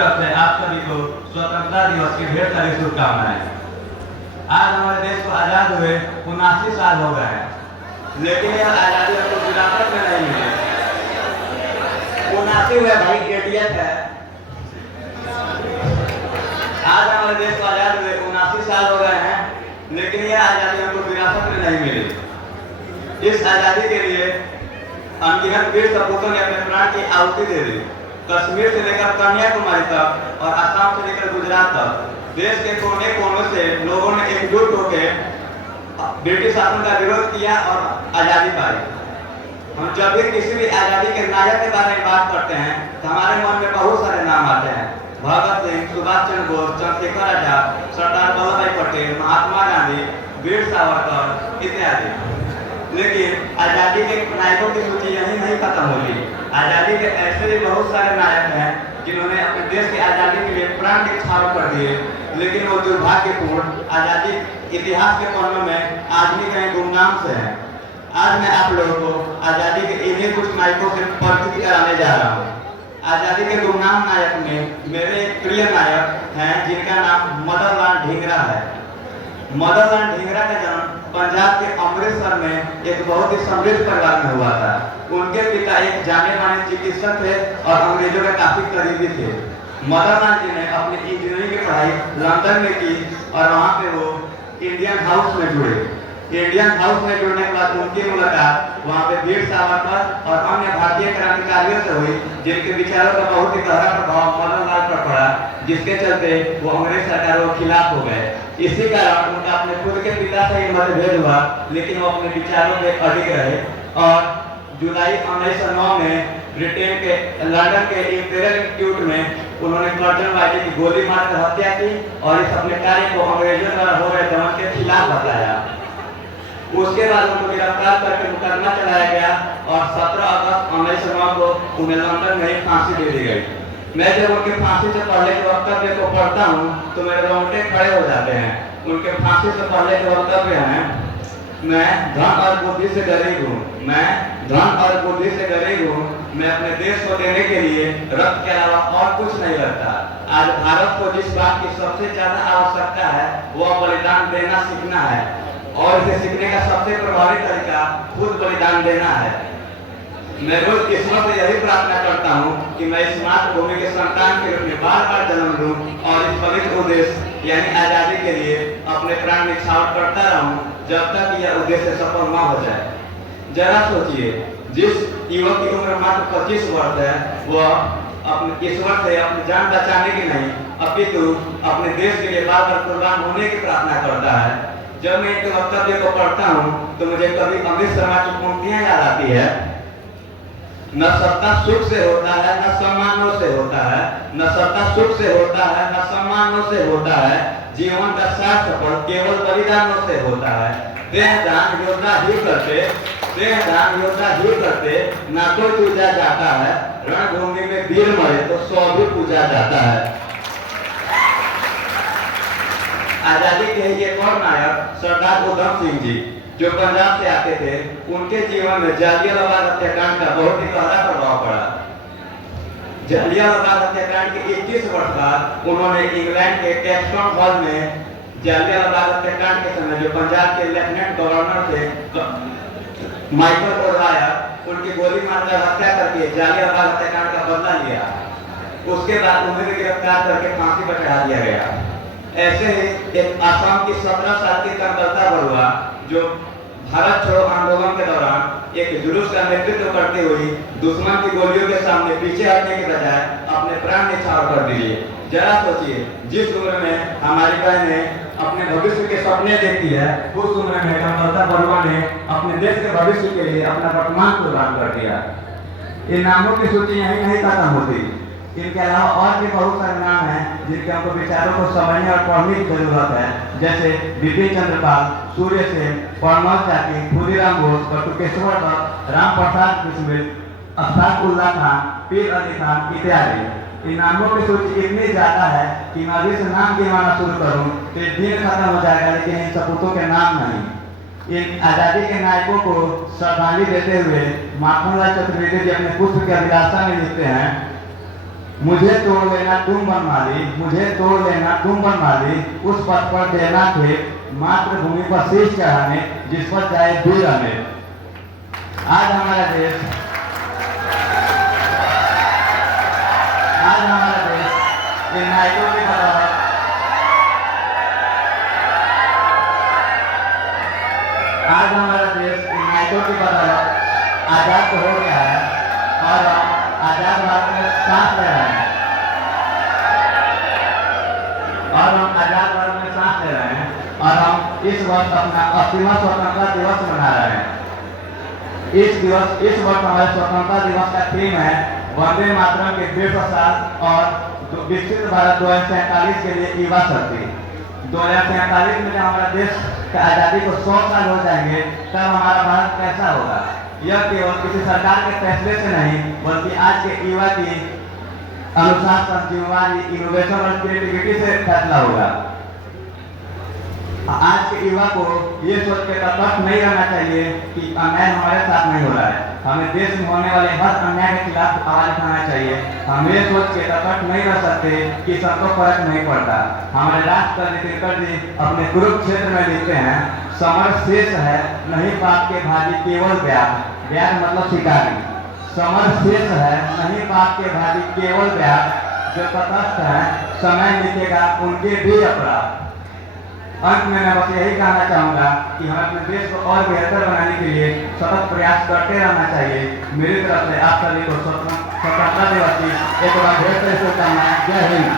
तरफ से आप सभी को स्वतंत्रता दिवस की ढेर सारी शुभकामनाएं। आज हमारे देश को आज़ाद हुए 79 साल हो गए हैं, लेकिन यह आज़ादी हमको विरासत में नहीं मिली। 79 हुए भाई, 88 है। आज हमारे देश को आज़ाद हुए 79 साल हो गए हैं, लेकिन यह आज़ादी हमको विरासत में नहीं मिली। इस आज़ादी के लिए अनगिनत वीर सपूतों ने अपने प्राण की आहुति दे दी। कश्मीर से लेकर कन्याकुमारी तक और असम से लेकर गुजरात तक देश के कोने कोनों से लोगों ने एकजुट होकर ब्रिटिश शासन का विरोध किया और आज़ादी पाई। हम जब भी किसी भी आज़ादी के नायक के बारे में बात करते हैं तो हमारे मन में बहुत सारे नाम आते हैं। भगत सिंह, सुभाष चंद्र बोस, चंद्रशेखर आजाद, सरदार वल्लभ भाई पटेल, महात्मा गांधी, वीर सावरकर इत्यादि। लेकिन आज़ादी के नायकों की सूची यही नहीं खत्म होती। आज़ादी के ऐसे भी बहुत सारे नायक हैं जिन्होंने अपने देश की आज़ादी के लिए प्राण न्यौछावर कर दिए, लेकिन वो दुर्भाग्यपूर्ण आज़ादी इतिहास के पन्नों में आज भी कहीं गुमनाम से हैं। आज मैं आप लोगों को आज़ादी के इन्हीं कुछ नायकों से परिचित कराने जा रहा हूँ। आज़ादी के गुमनाम नायक में मेरे एक प्रिय नायक हैं जिनका नाम मदन लाल ढींगरा है। मदन लाल ढींगरा का जन्म पंजाब के अमृतसर में एक बहुत ही समृद्ध परिवार में हुआ था। उनके पिता एक जाने माने चिकित्सक थे और अंग्रेजों के काफी करीबी थे। मदन लाल जी ने अपनी इंजीनियरिंग की पढ़ाई लंदन में की और वहाँ पे वो इंडियन हाउस में जुड़े। इंडियन हाउस में जुड़ने के बाद उनकी मुलाकात वहाँ पे वीर सावरकर और अन्य भारतीय क्रांतिकारियों से हुई, जिनके विचारों का बहुत ही गहरा प्रभाव मदन लाल पर पड़ा, जिसके चलते वो अंग्रेज सरकारों के खिलाफ हो गए। इसी कारण उनका अपने खुद के पिता से ही मतभेद हुआ, लेकिन वो अपने विचारों पे अडिग रहे और जुलाई 1909 में ब्रिटेन के लंदन के इंपीरियल इंस्टीट्यूट में उन्होंने कर्जन वाली की गोली मारकर हत्या की और इस अपने कार्य को अंग्रेजों द्वारा हो रहे दमन के खिलाफ बताया। उसके बाद उनको गिरफ्तार करके मुकदमा चलाया गया और 17 अगस्त 1909 को उन्हें लंदन में ही फांसी दे दी गई। मैं जब उनके फांसी से पहले के वक्तव्य को पढ़ता हूँ तो मेरे रोंगटे खड़े हो जाते हैं। उनके फांसी से पहले के वक्तव्य हैं, मैं धन और बुद्धि से गरीब हूँ, मैं धन और बुद्धि से गरीब हूँ, मैं अपने देश को देने के लिए रक्त के अलावा और कुछ नहीं रखता। आज भारत को जिस बात की सबसे ज्यादा आवश्यकता है वह बलिदान देना सीखना है और इसे सीखने का सबसे प्रभावी तरीका खुद बलिदान देना है। मैं रोज ईश्वर से यही प्रार्थना करता हूँ कि मैं इस मातृभूमि के संतान के रूप में बार बार जन्म लूँ और इस पवित्र उद्देश्य यानी आज़ादी के लिए अपने प्राण न्यौछावर करता रहूँ जब तक यह उद्देश्य सफल न हो जाए। जरा सोचिए, जिस युवक की उम्र मात्र 25 वर्ष है वह अपने ईश्वर से अपनी जान बचाने की नहीं अपितु अपने देश के लिए बार बार कुर्बान होने की प्रार्थना करता है। जब मैं इनके वक्तव्य को पढ़ता हूँ तो मुझे कभी अमृत शर्मा की पंक्तियां याद आती है, न सत्ता सुख से होता है न सम्मानों से होता है, न सत्ता सुख से होता है न सम्मानों से होता है, जीवन का सार सफल केवल बलिदानों से होता है। देहदान योद्धा ही करते, देहदान योद्धा ही करते, ना कोई पूजा जाता है, रणभूमि में वीर मरे तो 100 भी पूजा जाता है। आजादी के एक और नायक सरदार उधम सिंह जी जो पंजाब से आते थे, उनके जीवन में जालियांवाला बाग हत्याकांड का बहुत ही गहरा प्रभाव पड़ा। जालियांवाला बाग हत्याकांड के 21 वर्ष बाद उन्होंने इंग्लैंड के कैक्सटन हॉल में जालियांवाला बाग हत्याकांड के समय जो पंजाब के लेफ्टिनेंट गवर्नर थे माइकल ओराया, उनकी गोली मारकर हत्या करके जालियांवाला बाग हत्याकांड का बदला लिया। उसके बाद उन्हें गिरफ्तार करके फांसी पर चढ़ा दिया गया। ऐसे ही एक आसाम की 17 साल की कनकलता बरुआ जो भारत छोड़ो आंदोलन के दौरान एक जुलूस का नेतृत्व करते हुए दुश्मन की गोलियों के सामने पीछे हटने के बजाय अपने प्राण न्यौछावर कर दिए। जरा सोचिए, जिस उम्र में हमारी बहनें अपने भविष्य के सपने देखती है, उस उम्र में कनकलता बरुआ ने अपने देश के भविष्य के लिए अपना वर्तमान कुर्बान कर दिया। इन नामों की सूची यही नहीं खत्म होती। इनके अलावा और भी बहुत सारे नाम हैं जिनके हमको विचारों को समझने और पढ़ने की जरूरत है, जैसे बिपिन चंद्रपाल, सूर्य सेन, परमल चाकी, खुदीराम बोस, बटुकेश्वर दत्त, राम प्रसाद बिस्मिल, अशफाक उल्लाह खान, पीर अली खान इत्यादि। इन नामों की सूची इतनी ज्यादा है कि मैं अभी से नाम गिनवाना शुरू करूँ तो दिन खत्म हो जाएगा, लेकिन इन सपूतों के नाम नहीं। इन आजादी के नायकों को श्रद्धांजलि देते हुए माखनलाल चतुर्वेदी जी अपने पुस्तक की अभिलाषा में लिखते हैं, मुझे तोड़ लेना तुम बनमाली, मुझे तोड़ लेना तुम बनमाली, उस पथ पर देना थे मातृभूमि पर शीश चढ़ाने, जिस पर जाए वीर अमित। आज हमारा देश इन नायकों की बदौलत आज हमारा देश इन नायकों की बदौलत आजाद हो गया है और हम आजाद भारत में सांस ले रहे हैं और हम इस वर्ष अपना 80वां स्वतंत्रता दिवस मना रहे हैं। इस वर्ष हमारे स्वतंत्रता दिवस का थीम है वंदे मातरम के 150 साल और विकसित भारत 2047 के लिए युवा शक्ति। 2047 में जब हमारा देश का आज़ादी को 100 साल हो जाएंगे तब हमारा भारत कैसा होगा, यह केवल किसी सरकार के फैसले से नहीं बल्कि आज के युवा की अनुशासन, जिम्मेवारी, इनोवेशन और क्रिएटिविटी से फैसला होगा। आज के युवा को ये सोच के तटस्थ नहीं रहना चाहिए कि अन्याय हमारे साथ नहीं हो रहा है। हमें देश में होने वाले हर अन्याय के खिलाफ आवाज उठाना चाहिए। हम ये सोच के तटस्थ नहीं रह सकते कि सबको फर्क नहीं पड़ता। हमारे राष्ट्रपति नीतीश जी अपने कुरुक्षेत्र में लिखते हैं, समर शेष है नहीं पाप के भागी केवल व्याध, व्याध मतलब शिकारी। समर शेष है नहीं पाप के भागी केवल व्याध, जो तटस्थ है समय लिखेगा उनके भी अपराध। अंत में मैं बस यही कहना चाहूँगा कि हमें अपने देश को और बेहतर बनाने के लिए सतत प्रयास करते रहना चाहिए। मेरी तरफ से आप सभी को स्वतंत्रता दिवस की एक बार ढेर सारी शुभकामनाएं। जय हिंद।